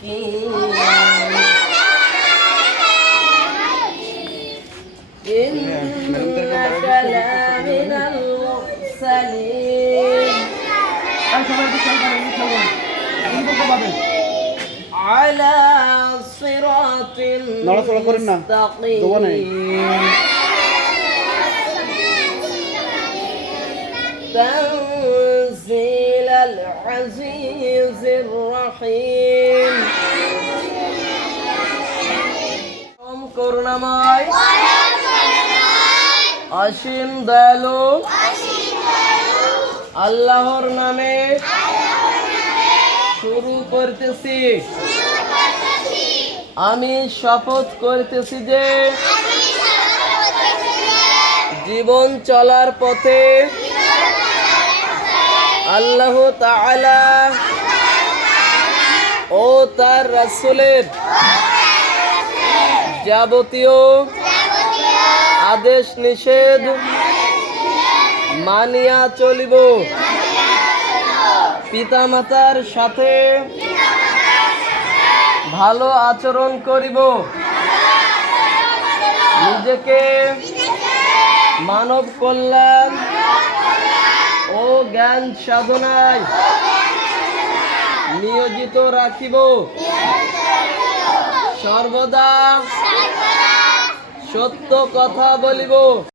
إنك لمن المرسلين على صراط مستقيم تنزيل العزيز الرحيم করুণাময় অসীম দয়ালু আল্লাহর নামে শুরু করতেছি। আমি শপথ করতেছি যে জীবন চলার পথে আল্লাহ তাআলা ও তার রাসূলের যাবতীয় আদেশ নিষেধ মানিয়া চলিব। পিতামাতার সাথে ভালো আচরণ করিব। নিজেকে মানব কল্যাণ ও জ্ঞান সাধনায় নিয়োজিত রাখিব। সর্বদা সত্য কথা বলিব।